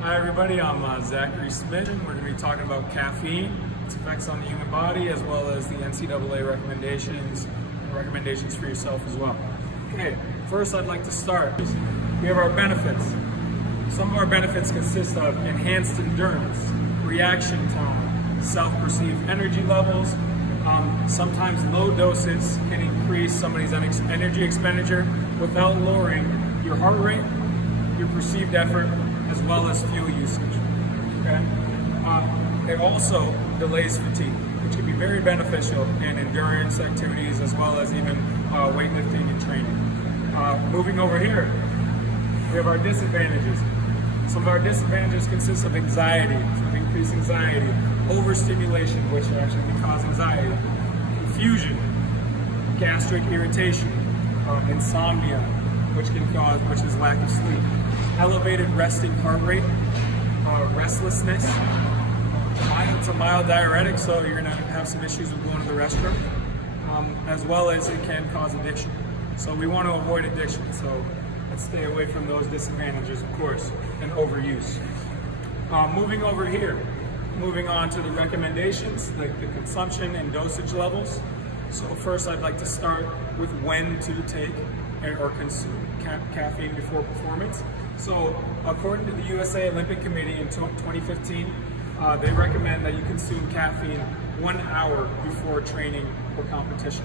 Hi everybody, I'm Zachary Smith, and we're going to be talking about caffeine, its effects on the human body, as well as the NCAA recommendations and recommendations for yourself as well. Okay, first I'd like to start. We have our benefits. Some of our benefits consist of enhanced endurance, reaction time, self-perceived energy levels. Sometimes low doses can increase somebody's energy expenditure without lowering your heart rate, your perceived effort, as well as fuel usage. Okay? It also delays fatigue, which can be very beneficial in endurance activities as well as even weightlifting and training. Moving over here, we have our disadvantages. Some of our disadvantages consist of anxiety, so increased anxiety, overstimulation, which actually can cause anxiety, confusion, gastric irritation, insomnia, which is lack of sleep, elevated resting heart rate, restlessness. It's a mild diuretic, so you're going to have some issues with going to the restroom, as well as it can cause addiction. So we want to avoid addiction, so let's stay away from those disadvantages, of course, and overuse. Moving over here, moving on to the recommendations, like the consumption and dosage levels. So first I'd like to start with when to take or consume caffeine before performance. So according to the USA Olympic Committee in 2015, they recommend that you consume caffeine 1 hour before training or competition.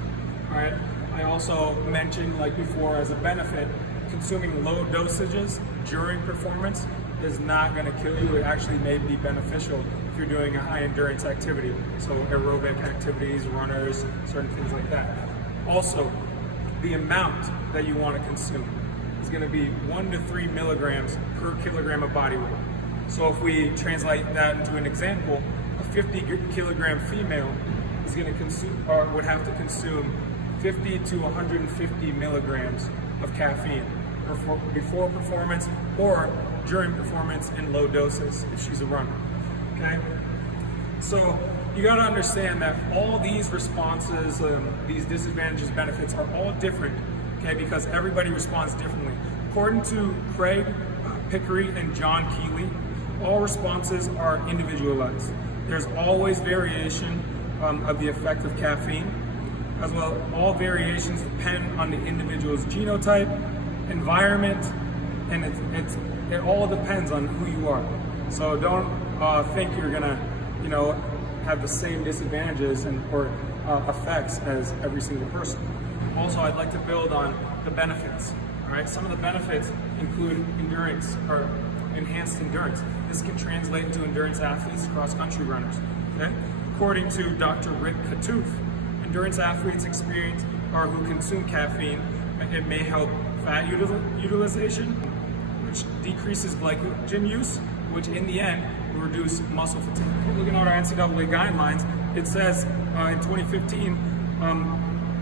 All right. I also mentioned, like before, as a benefit, consuming low dosages during performance is not going to kill you. It actually may be beneficial if you're doing a high endurance activity, so aerobic activities, runners, certain things like that. Also, the amount that you want to consume is going to be 1 to 3 milligrams per kilogram of body weight. So if we translate that into an example, a 50 kilogram female is going to consume, or would have to consume 50 to 150 milligrams of caffeine before performance or during performance in low doses if she's a runner. Okay? So you got to understand that all these responses, these disadvantages, benefits are all different, okay, because everybody responds differently. According to Craig Pickery and John Keeley, all responses are individualized. There's always variation of the effect of caffeine, as well. All variations depend on the individual's genotype, environment, and it all depends on who you are. So don't think you're gonna, have the same disadvantages or effects as every single person. Also, I'd like to build on the benefits. All right, some of the benefits include endurance or enhanced endurance. This can translate into endurance athletes, cross-country runners. Okay, according to Dr. Rick Katouf, endurance athletes experience or who consume caffeine, it may help fat utilization, which decreases glycogen use, which in the end will reduce muscle fatigue. Looking at our NCAA guidelines, it says in 2015,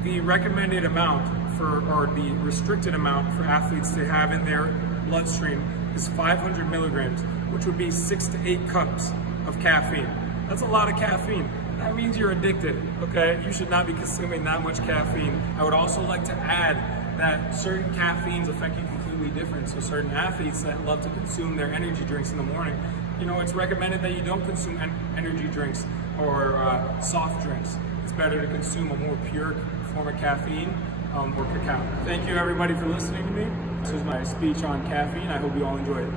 the recommended amount or the restricted amount for athletes to have in their bloodstream is 500 milligrams, which would be 6 to 8 cups of caffeine. That's a lot of caffeine. That means you're addicted, okay? You should not be consuming that much caffeine. I would also like to add that certain caffeines affect you completely different. So certain athletes that love to consume their energy drinks in the morning, it's recommended that you don't consume energy drinks or soft drinks. It's better to consume a more pure form of caffeine or cacao. Thank you everybody for listening to me. This was my speech on caffeine. I hope you all enjoyed it.